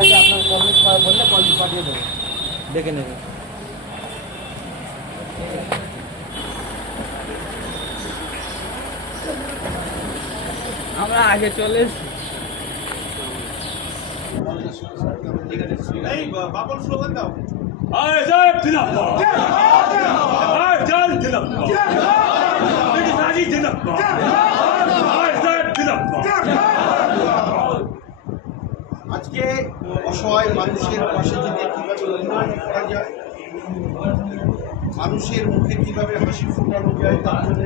আছে, আপনার কলেজ বললে কলেজ পাঠিয়ে দেবে, দেখে নেবে। আমরা আগে চলে এসেছি। বাবল স্লোগান দাও। আজাদ জিন্দাবাদ, আজাদ জিন্দাবাদ, ব্রিটিশারি জিন্দাবাদ, আজাদ জিন্দাবাদ। আজকে অসহায় মানুষের পাশে থেকে কীভাবে উন্নয়ন করা যায়, মানুষের মুখে কীভাবে হাসি ফোটানো যায়, তার জন্য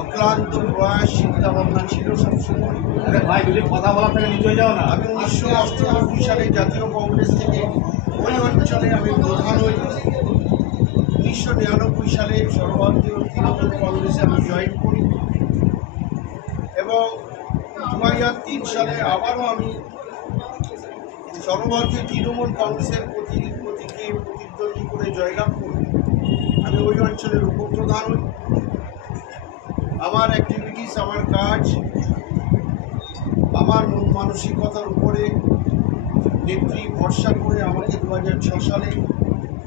অক্লান্ত প্রয়াস চিন্তাভাবনা ছিল সবসময়। ভাই যদি কথা বলা থেকে নিচে যাও না। আমি 1998 সালে জাতীয় কংগ্রেস থেকে ওই অঞ্চলে আমি প্রধান হই। 1999 সালে সর্বভারতীয় তৃণমূল কংগ্রেসে আমি জয়েন করি এবং 2003 সালে আবারও আমি সর্বভারতীয় তৃণমূল কংগ্রেসের প্রতীকে প্রতিদ্বন্দ্বী করে জয়লাভ করি। আমি ওই অঞ্চলের উপপ্রধান হই। আমার অ্যাক্টিভিটিস, আমার কাজ, আমার মন মানসিকতার উপরে নেত্রী ভরসা করে আমাকে 2006 সালে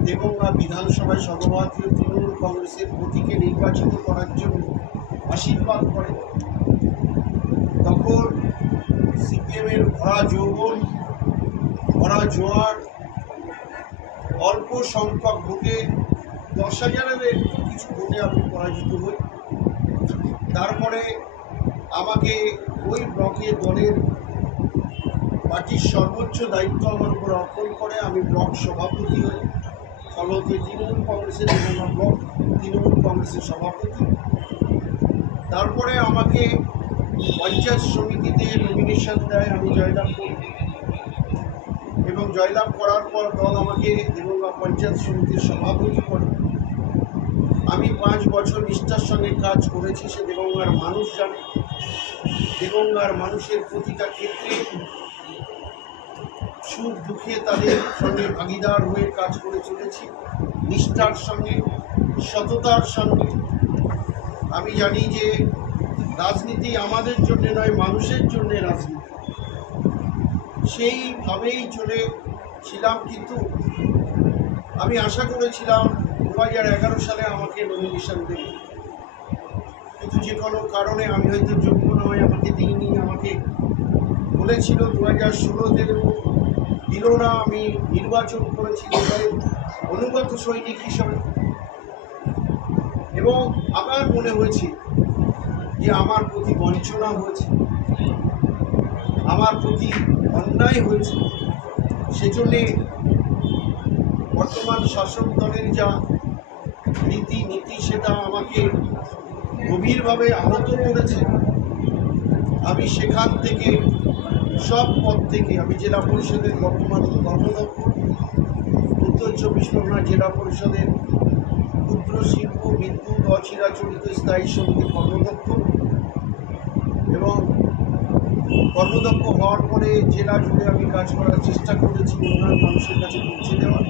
দেগঙ্গা বিধানসভায় সর্বভারতীয় তৃণমূল কংগ্রেসের প্রতীকে নির্বাচিত করার জন্য আশীর্বাদ করে। তখন সিপিএমের ভরা যৌবন, ভরা জোয়ার, অল্প সংখ্যক ভোটে 10,000-এর একটু কিছু ভোটে আমি পরাজিত হই। তারপরে আমাকে ওই ব্লকে দলের পার্টির সর্বোচ্চ দায়িত্ব আমার উপর অর্পণ করে। আমি ব্লক সভাপতি হই, ফলতে তৃণমূল কংগ্রেসের বিভিন্ন ব্লক তৃণমূল কংগ্রেসের সভাপতি। তারপরে আমাকে পঞ্চায়েত সমিতিতে নমিনেশন দেয়, আমি জয়লাভ করি এবং জয়লাভ করার পর দল আমাকে দেগঙ্গা পঞ্চায়েত সমিতির সভাপতি করে। আমি 5 বছর নিষ্ঠার সঙ্গে কাজ করেছি, সে দেগঙ্গার মানুষ জানে। দেগঙ্গার মানুষের প্রতিটা ক্ষেত্রে সুখ দুঃখে তাদের সঙ্গে ভাগিদার হয়ে কাজ করে চলেছি, নিষ্ঠার সঙ্গে, সততার সঙ্গে। আমি জানি যে রাজনীতি আমাদের জন্য নয়, মানুষের জন্য রাজনীতি। সেইভাবেই চলেছিলাম, কিন্তু আমি আশা করেছিলাম 2011 সালে আমাকে নমিনেশন দেবে, কিন্তু যে কোনো কারণে আমি হয়তো যোগ্য নয়, আমাকে দিইনি। আমাকে বলেছিল 2016-তে দিল না। আমি নির্বাচন করেছি অনুগত সৈনিক হিসাবে এবং আমার মনে হয়েছে যে আমার প্রতি বঞ্চনা হয়েছে, আমার প্রতি অন্যায় হয়েছে। সেজন্যে বর্তমান শাসক দলের যা নীতি সেটা আমাকে গভীরভাবে আহত করেছে। আমি সেখান থেকে সব পদ থেকে, আমি জেলা পরিষদের বর্তমান কর্মদক্ষ, উত্তর 24 পরগনা জেলা পরিষদের ক্ষুদ্র শিল্প বিদ্যুৎ অচিরাচরিত স্থায়ী সমিতির কর্মদক্ষ এবং কর্মদক্ষ হওয়ার পরে জেলা জুড়ে আমি কাজ করার চেষ্টা করেছি উন্নয়ন মানুষের কাছে পৌঁছে দেওয়ার।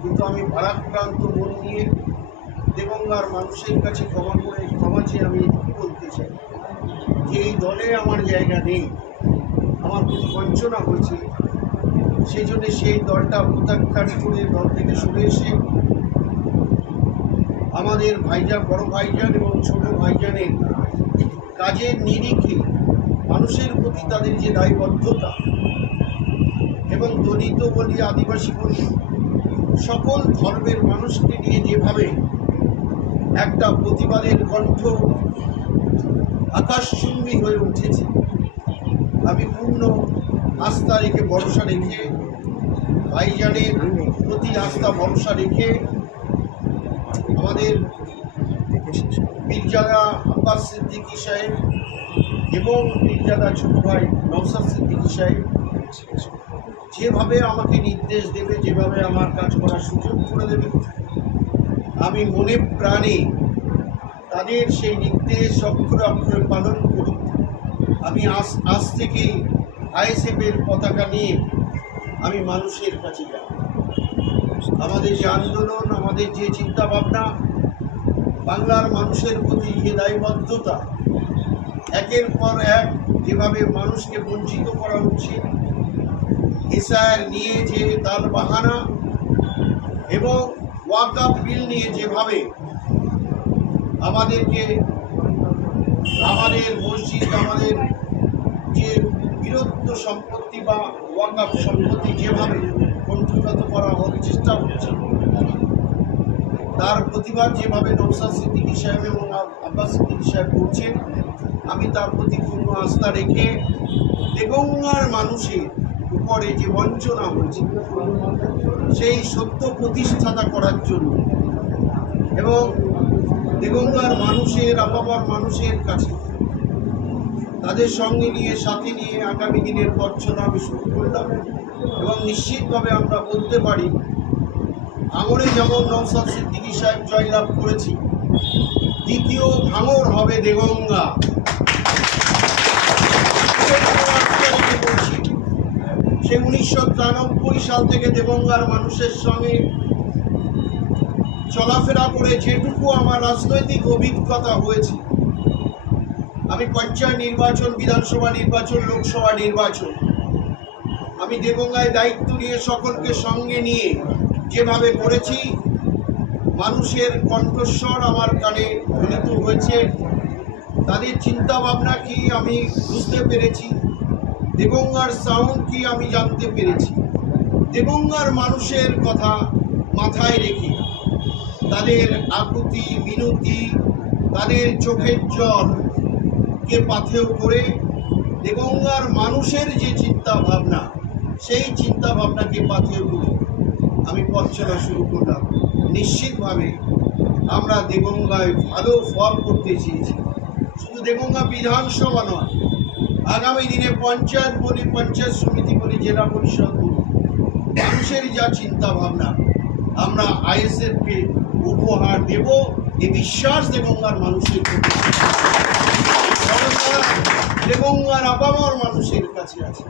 কিন্তু আমি ভারাক্রান্ত মন নিয়ে দেগঙ্গার মানুষের কাছে ক্ষমা চেয়ে আমি বলতে চাই যে এই দলে আমার জায়গা নেই, আমার প্রতি বঞ্চনা হয়েছে। সেই জন্যে সেই দলটা প্রত্যাখ্যান করে দল থেকে সরে এসে আমাদের ভাইজান, বড় ভাইজান এবং ছোট ভাইজানের কাজের নিরিখে মানুষের প্রতি তাদের যে দায়বদ্ধতা এবং দলিত বলি, আদিবাসী বলি, সকল ধর্মের মানুষকে নিয়ে যেভাবে একটা প্রতিবাদের কণ্ঠ আকাশচুম্বী হয়ে উঠেছে, আমি পূর্ণ আস্থা রেখে, ভরসা রেখে, ভাইজানের প্রতি আস্থা ভরসা রেখে আমাদের পীরজাদা আব্বাস সিদ্দিকী সাহেব এবং পীরজাদা ছোট ভাই নওশাদ সিদ্দিকী সাহেব যেভাবে আমাকে নির্দেশ দেবে, যেভাবে আমার কাজ করার সুযোগ করে দেবে, আমি মনে প্রাণে তাদের সেই নির্দেশ অক্ষরে অক্ষরে পালন করি। আমি আজ থেকে আইএসএফের পতাকা নিয়ে আমি মানুষের কাছে যাব। আমাদের যে আন্দোলন, আমাদের যে চিন্তাভাবনা, বাংলার মানুষের প্রতি যে দায়বদ্ধতা, একের পর এক যেভাবে মানুষকে বঞ্চিত করা উচিত, এসআইআর নিয়ে যে তাল বাহানা এবং ওয়াকফ বিল নিয়ে যেভাবে আমাদেরকে আমাদের মসজিদ আমাদের যে বিরুদ্ধ সম্পত্তি বা ওয়াকফ সম্পত্তি যেভাবে কণ্ঠগত করা হওয়ার চেষ্টা হচ্ছে, তার প্রতিবাদ যেভাবে নওশাদ সিদ্দিকী সাহেব এবং আব্বাস সিদ্দিকী সাহেব করছেন, আমি তার প্রতি পূর্ণ আস্থা রেখে দেগঙ্গার মানুষের উপরে যে বঞ্চনা হয়েছে সেই সত্য প্রতিষ্ঠাতা করার জন্য এবং দেগঙ্গার মানুষের আপামর মানুষের কাছে তাদের সঙ্গে নিয়ে সাথে নিয়ে আগামী দিনের পথচলা আমি শুরু করলাম। এবং নিশ্চিতভাবে আমরা বলতে পারি, ভাঙড়ে যেমন নওশাদ সিদ্দিকী সাহেব জয়লাভ করেছি, দ্বিতীয় ভাঙড় হবে দেগঙ্গা। সে 1993 সাল থেকে দেগঙ্গার মানুষের সঙ্গে চলাফেরা করে যেটুকু আমার রাজনৈতিক অভিজ্ঞতা হয়েছে, আমি পঞ্চায়েত নির্বাচন, বিধানসভা নির্বাচন, লোকসভা নির্বাচন, আমি দেগঙ্গায় দায়িত্ব নিয়ে সকলকে সঙ্গে নিয়ে যেভাবে করেছি, মানুষের কণ্ঠস্বর আমার কানে ধ্বনিত হয়েছে, তাদের চিন্তা ভাবনা কি আমি বুঝতে পেরেছি, দেগঙ্গার সাউন্ড কি আমি জানতে পেরেছি। দেগঙ্গার মানুষের কথা মাথায় রেখে তাদের আকুতি মিনতি, তাদের চোখের জলকে পাথেয় করে দেগঙ্গার মানুষের যে চিন্তা ভাবনা, সেই চিন্তা ভাবনাকে পাথেয় করে আমি পথ চলা শুরু করলাম। নিশ্চিতভাবে আমরা দেগঙ্গায় ভালো ফল করতে চেয়েছি। শুধু দেগঙ্গা বিধানসভা নয়, আগামী দিনে পঞ্চায়েত বলি, পঞ্চায়েত সমিতি বলি, জেলা পরিষদ বলি, মানুষের যা চিন্তা ভাবনা আমরা আইএসএফকে উপহার দেব, এই বিশ্বাস দেগঙ্গার মানুষের দেগঙ্গার আপামর মানুষের কাছে আছে।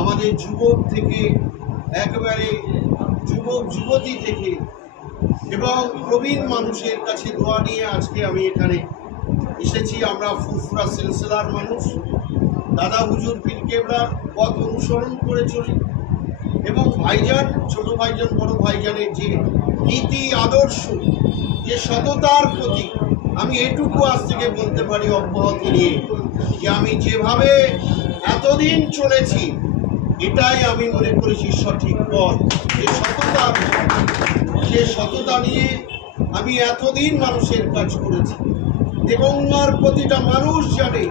আমাদের যুবক থেকে একেবারে যুবক যুবতী থেকে এবং প্রবীণ মানুষের কাছে দোয়া নিয়ে আজকে আমি এখানে এসেছি। আমরা ফুরফুরা সিলসিলার মানুষ, দাদা হুজুর পীর কেবলার পথ অনুসরণ করে চলি এবং ভাইজান, ছোট ভাইজান, বড় ভাইজানের যে নীতি আদর্শ, যে সততার প্রতি আমি এটুকু আজ থেকে বলতে পারি অব্যাহতি নিয়ে যে আমি যেভাবে এতদিন চলেছি, এটাই আমি মনে করেছি সঠিক পথ। যে সততা নিয়ে আমি এতদিন মানুষের কাজ করেছি। দেগঙ্গার প্রতিটা মানুষ জানে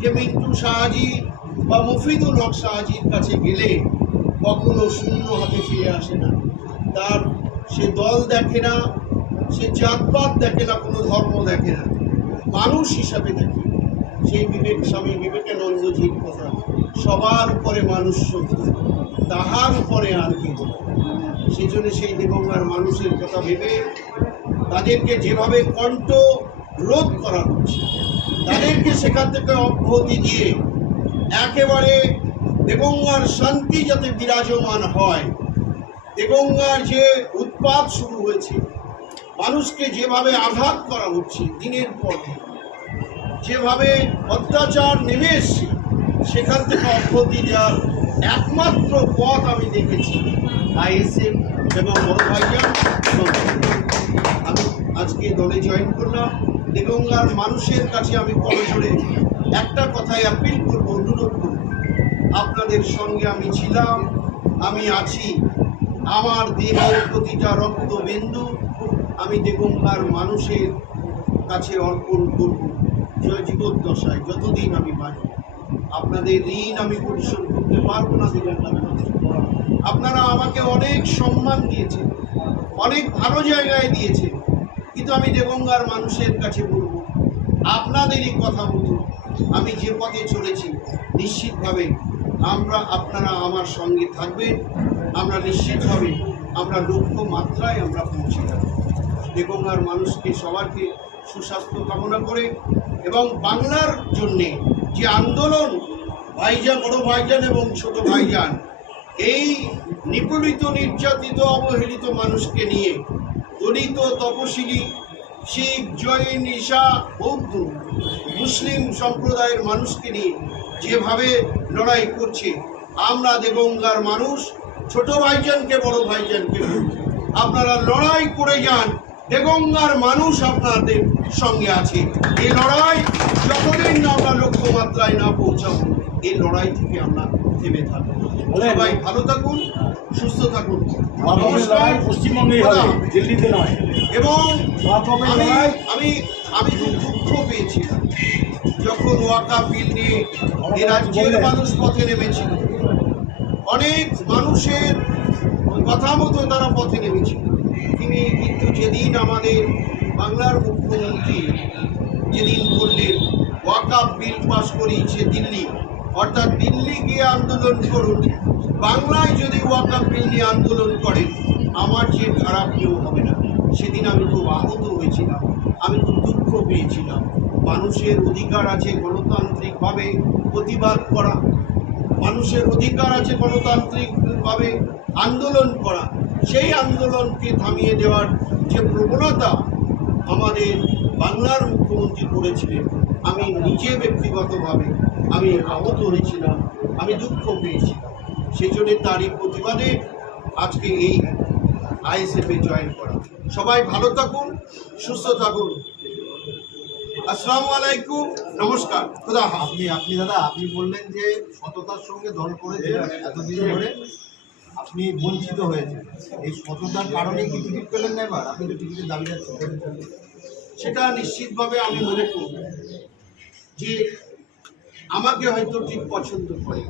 যে মিন্টু শাহজি বা মফিদুল হক শাহজির কাছে গেলে কখনো শূন্য হাতে ফিরে আসে না। তার সে দল দেখে না, সে জাতপাত দেখে না, কোনো ধর্ম দেখে না, মানুষ হিসাবে দেখে। সেই স্বামী বিবেকানন্দজির কথা, সবার উপরে মানুষ সত্য, তাহার উপরে আর কি। সেই জন্য সেই দেগঙ্গার মানুষের কথা ভেবে তাদেরকে যেভাবে কণ্ঠ রোধ করা হচ্ছে, তাদেরকে সেখান থেকে অব্যাহতি দিয়ে একেবারে দেগঙ্গার শান্তি যাতে বিরাজমান হয়। দেগঙ্গার যে উৎপাত শুরু হয়েছে, মানুষকে যেভাবে আঘাত করা হচ্ছে দিনের পর দিন, যেভাবে অত্যাচার নেমে এসছে, সেখান থেকে অব্যাহতি দেওয়ার একমাত্র পথ আমি দেখেছি আইএসএফ এবং বড় ভাইজান। আমি আজকে দলে জয়েন করলাম। দেগঙ্গার মানুষের কাছে আমি করজোড়ে একটা কথাই আপিল করব, অনুরোধ করব, আপনাদের সঙ্গে আমি ছিলাম, আমি আছি। আমার দেহের প্রতিটা রক্তবিন্দু আমি দেগঙ্গার মানুষের কাছে অর্পণ করব জীবদ্দশায়, যতদিন আমি বাঁচব। আপনাদের ঋণ আমি পরিশোধ করতে পারবো না দেগঙ্গার মানুষ। আপনারা আমাকে অনেক সম্মান দিয়েছেন, অনেক ভালো জায়গায় দিয়েছেন, কিন্তু আমি দেগঙ্গার মানুষের কাছে বলব, আপনাদেরই কথা মতো আমি যে পথে চলেছি, নিশ্চিতভাবে আপনারা আমার সঙ্গে থাকবেন। আমরা নিশ্চিতভাবে আমরা লক্ষ্য মাত্রায় আমরা পৌঁছে যাব। দেগঙ্গার মানুষকে সবাইকে সুস্বাস্থ্য কামনা করে এবং বাংলার জন্যে যে আন্দোলন ভাইজান, বড় ভাইজান এবং ছোট ভাইজান, এই নিপীড়িত, নির্যাতিত, অবহেলিত মানুষকে নিয়ে দলিত, তপশিলি, শিখ, জৈন, ঈশা, বৌদ্ধ, মুসলিম সম্প্রদায়ের মানুষকে নিয়ে যেভাবে লড়াই করছে, আমরা দেগঙ্গার মানুষ, ছোট ভাইজানকে বড় ভাইজানকে বলি, আপনারা লড়াই করে যান, দেগঙ্গার মানুষ আপনাদের সঙ্গে আছে। এই লড়াই যতদিন না আমরা লক্ষ্যমাত্রায় না পৌঁছাবো, এই লড়াই থেকে আমরা থেমে থাকবো। সবাই ভালো থাকুন, সুস্থ থাকুন। নমস্কার। পশ্চিমবঙ্গেই হবে, দিল্লিতে নয়। এবং আমি খুব দুঃখ পেয়েছিলাম যখন ওয়াকাফ বিল নিয়ে এ রাজ্যের মানুষ পথে নেমেছিল। অনেক মানুষের কথা মতো তারা পথে নেমেছিল। কিন্তু যেদিন আমাদের বাংলার মুখ্যমন্ত্রী যেদিন বললেন ওয়াকাফ বিল পাস করিয়েছে দিল্লি, অর্থাৎ দিল্লি গিয়ে আন্দোলন করুন, বাংলায় যদি ওয়াকাফ বিল নিয়ে আন্দোলন করেন আমার যে খারাপ কেউ হবে না, সেদিন আমি খুব আহত হয়েছিলাম, আমি খুব দুঃখ পেয়েছিলাম। মানুষের অধিকার আছে গণতান্ত্রিকভাবে প্রতিবাদ করা, মানুষের অধিকার আছে গণতান্ত্রিকভাবে আন্দোলন করা। সেই আন্দোলনকে থামিয়ে দেওয়ার যে প্রবণতা আমাদের বাংলার মুখ্যমন্ত্রী করেছিলেন, আমি নিজে ব্যক্তিগতভাবে আমি আহত হয়েছিলাম, আমি দুঃখ পেয়েছিলাম। সেই জন্য তারই প্রতিবাদে আজকে এই আইএসএফে জয়েন করা। সবাই ভালো থাকুন, সুস্থ থাকুন। আসসালামু আলাইকুম, নমস্কার, খোদা হাফেজ। আপনি দাদা আপনি বললেন যে সততার সঙ্গে দল করেছে এতদিন ধরে, আপনি বঞ্চিত হয়েছেন। এই সততার কারণে কি টিকিট পেলেন না এবার? আপনি তো টিকিটের দাবি যাচ্ছেন। সেটা নিশ্চিতভাবে আমি মনে করব যে আমাকে হয়তো ঠিক পছন্দ করে,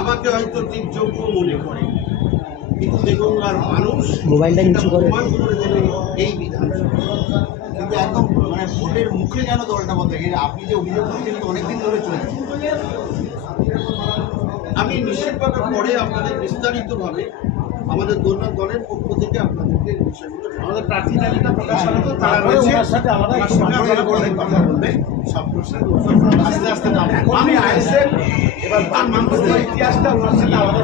আমাকে হয়তো ঠিক যোগ্য মনে করে, কিন্তু দেগঙ্গার মানুষ মোবাইলটা নিচু করে প্রমাণ করে দেবে এই বিধানসভা। কিন্তু একদম মানে ভোটের মুখে কেন দলটা বলতে গেলে আপনি যে অভিযোগ করছেন অনেকদিন ধরে চলেছে। আমি নিশ্চিতভাবে পরে আপনাদের বিস্তারিতভাবে আমাদের দলের পক্ষ থেকে আপনাদেরকে বিষয়গুলো আমাদের প্রার্থী তালিকা প্রকাশ হলে তো তারা রয়েছে, আমার সঙ্গে আপনারা পরে কথা বলবেন সব প্রশ্নের আস্তে আস্তে। আমি আইএসএফ এবার মানুষের ইতিহাসটা ওনার সাথে আলাদা